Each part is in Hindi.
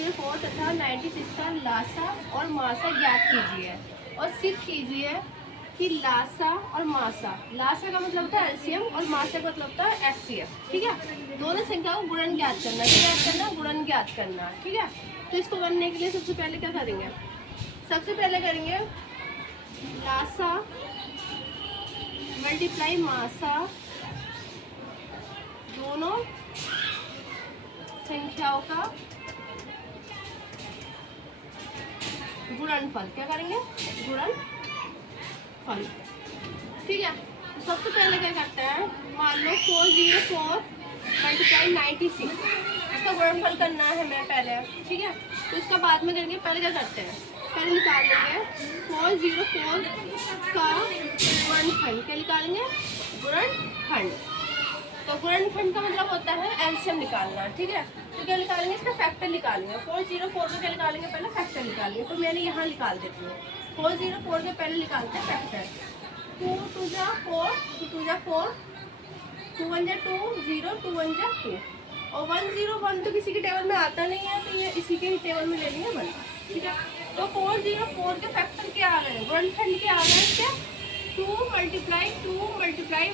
404 तथा 96 का लासा और मासा ज्ञात कीजिए और सिद्ध कीजिए कि लासा और मासा, लासा का मतलब होता है एलसीएम और मासा का मतलब होता है एचसीएफ। ठीक है, दोनों संख्याओं को गुणन ज्ञात करना, ज्ञात करना, गुणन ज्ञात करना। ठीक है, तो इसको करने के लिए सबसे पहले क्या करेंगे, सबसे पहले करेंगे लासा मल्टीप्लाई मासा, दोनों संख्याओं का गुणनफल। क्या करेंगे, गुणनफल। ठीक है, तो सबसे पहले क्या करते हैं, मान लो 404 मल्टीप्लाई 96, इसका गुणनफल करना है हमें पहले। ठीक है, तो इसका बाद में करेंगे। पहले क्या करते हैं, पहले निकाल लेंगे 404 का गुणनखंड। क्या निकालेंगे, गुणनखंड। तो गुणनखंड का मतलब होता है एलसीएम निकालना। ठीक है, तो क्या निकालेंगे, इसका फैक्टर निकालेंगे। 404 का क्या निकालेंगे, पहले फैक्टर निकालेंगे। तो मैंने यहाँ निकाल देती हूँ 404 के पहले निकालते हैं फैक्टर। 2 2 जा 4, 2 2 जा 4, 2 1 जा 2, 0 2 1 जा 2, और 101 तो किसी के टेबल में आता नहीं है, तो ये इसी के ही टेबल में ले लेंगे 1। ठीक है, तो 404 के फैक्टर क्या आ गए, गुणनखंड क्या आ गए इसके, 2 मल्टीप्लाई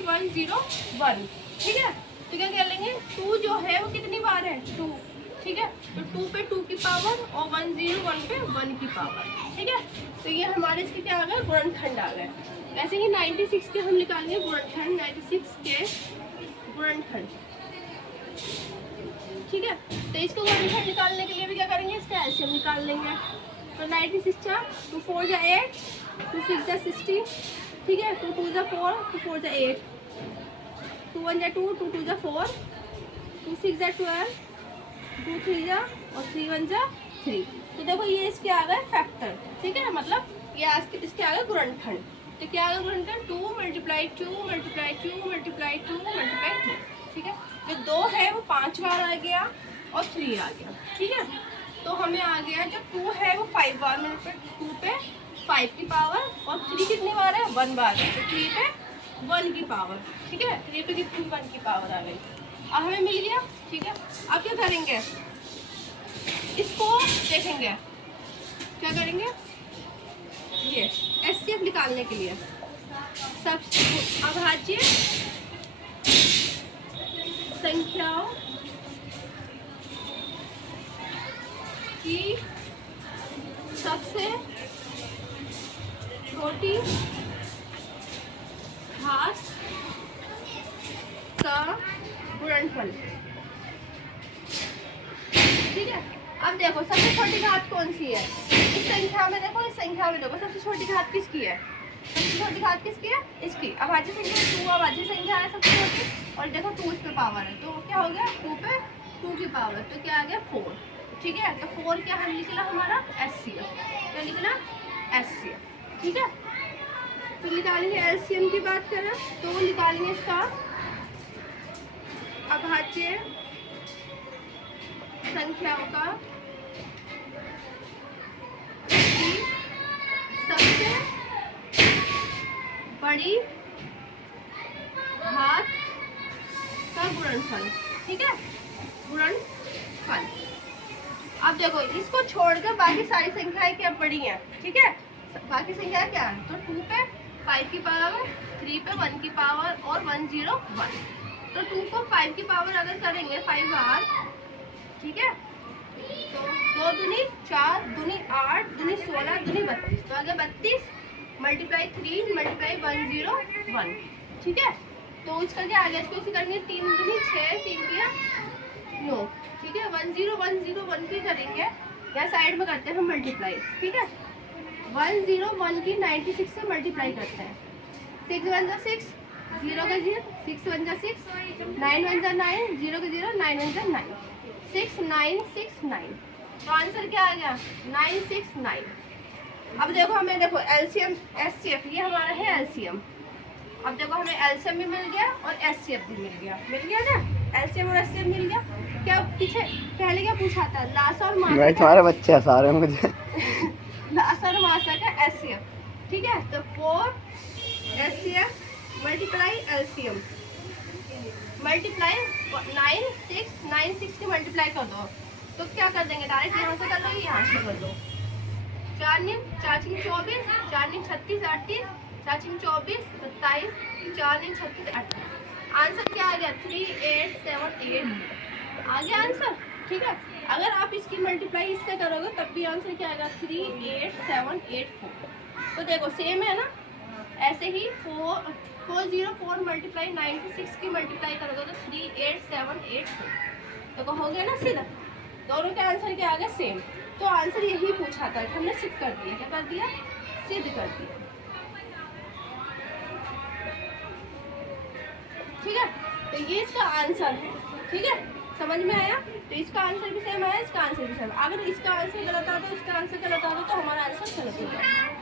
101। ठीक है, तो क्या कर लेंगे, 2 जो है वो कितनी बार है, 2। ठीक है, तो 2 पे 2 की पावर और 101 पे 1 की पावर। ठीक है, तो ये हमारे इसके क्या आ गए, गुणनखंड आ गए। ऐसे ही 96 के हम निकालेंगे गुणनखंड, 96 के गुणनखंड। ठीक है, तो इसको गुणनखंड निकालने के लिए भी क्या करेंगे, इसका एलसीएम निकाल लेंगे। तो 96 चा 2 4 जा 8, 2 6 जा 60। ठीक है, 2 2 जा 4, 2 4 जा 8, 2 1 जा 2, 2 2 जा 4, 2 6 जा 12, 2 3 जा और 3 1 जा 3। तो देखो ये इसके आ गए फैक्टर। ठीक है, मतलब ये इसके आ गए गुणनखंड। तो क्या आ गया गुणनखंड, 2 मल्टीप्लाई 2 मल्टीप्लाई 2 मल्टीप्लाई 2 मल्टीप्लाई 2। ठीक है, जो 2 है वो 5 बार आ गया और 3 आ गया। ठीक है, तो हमें आ गया जो 2 है वो 5 बार, मतलब 2 पे 5 की पावर, और 3 कितनी बार है, 1 बार है, तो 3 पे 1 की पावर। ठीक है, 3 पे कितनी 1 की पावर आ गई, अब हमें मिल गया। ठीक है, अब क्या करेंगे, इसको देखेंगे, क्या करेंगे, ये एचसीएफ निकालने के लिए सब अभाज्य संख्याओं की सबसे छोटी घात का गुणनफल। ठीक है, अब देखो सबसे छोटी घात कौन सी है, इस संख्या में देखो, इस संख्या में देखो सबसे छोटी घात किसकी है, सबसे छोटी घात किसकी है, इसकी। अभाज्य संख्या 2 अभाज्य संख्या है सबसे छोटी, और देखो 2 इस पे पावर है, तो क्या हो गया, 2 पे 2 की पावर, तो क्या आ गया 4। ठीक है, तो 4 क्या हम निकला हमारा एचसीएफ, क्या निकला एचसीएफ। ठीक है, तो निकालेंगे एलसीएम की बात करें तो निकालेंगे इसका अभाज्य संख्याओं का सबसे बड़ी घात का गुणनफल। ठीक है, गुणनफल। अब देखो इसको छोड़कर बाकी सारी संख्याएं क्या बड़ी हैं। ठीक है, बाकी संख्याएं क्या है, तो 2 पे 5 की पावर, 3 पे 1 की पावर और 101। तो 2 को 5 की पावर अगर करेंगे 5 बार, ठीक है, तो 2 दूनी 4, दूनी 8, दूनी 16, दूनी 32, तो आगे 32 मल्टीप्लाई 3 मल्टीप्लाई 101। ठीक है, तो इसका क्या आ गया, इसको इसी करेंगे 3 दूनी 6, 3 किया 9। ठीक है, 101 की करेंगे, या साइड में करते हैं हम मल्टीप्लाई। ठीक है, 101 की 96 से मल्टीप्लाई करते हैं, 6 1 जा 6, 0 का 0, 6 1 जा 6, 9 1 जा 9, 0 का 0, 9 1 जा 9, 6969। तो आंसर क्या आ गया, 969। अब देखो हमें देखो एलसीएम एचसीएफ, ये हमारा है एलसीएम। अब देखो हमें एलसीएम भी मिल गया और एचसीएफ भी मिल गया ना, एलसीएम और एचसीएफ मिल गया। क्या पीछे पहले क्या पूछा था, लासा और मासा, भाई तुम्हारे बच्चे हंसा रहे हैं मुझे। लासा और मासा का एचसीएफ। ठीक है, तो 4 एचसीएफ मल्टीप्लाई एलसीएम मल्टीप्लाई 9 6 की मल्टीप्लाई कर दो, तो क्या कर देंगे डायरेक्ट यहाँ से कर दो। 4 निम 4 छिंग 24, 4 निम 36 38, 4 छिंग 24 27, 4 निम 36 38। आंसर क्या आ गया? 3878 आ गया आंसर। ठीक है, अगर आप इसकी मल्टीप्लाई इससे करोगे तब भी आंसर क्या आएगा? 38784। तो देखो सेम है ना, ऐसे ही 404 मल्टीप्लाई 96 की मल्टीप्लाई करोगे तो 38784। देखो हो गया ना सीधा, दोनों के आंसर क्या आ गया? सेम। तो आंसर यही पूछा था, हमने सिद्ध कर दिया। क्या कर दिया? सिद्ध कर दिया। ठीक है, तो ये इसका आंसर है। ठीक है, समझ में आया? तो इसका आंसर भी सेम आया, इसका आंसर भी सेम। अगर इसका आंसर गलत आता है, इसका आंसर गलत आता है तो हमारा आंसर गलत हो जाएगा।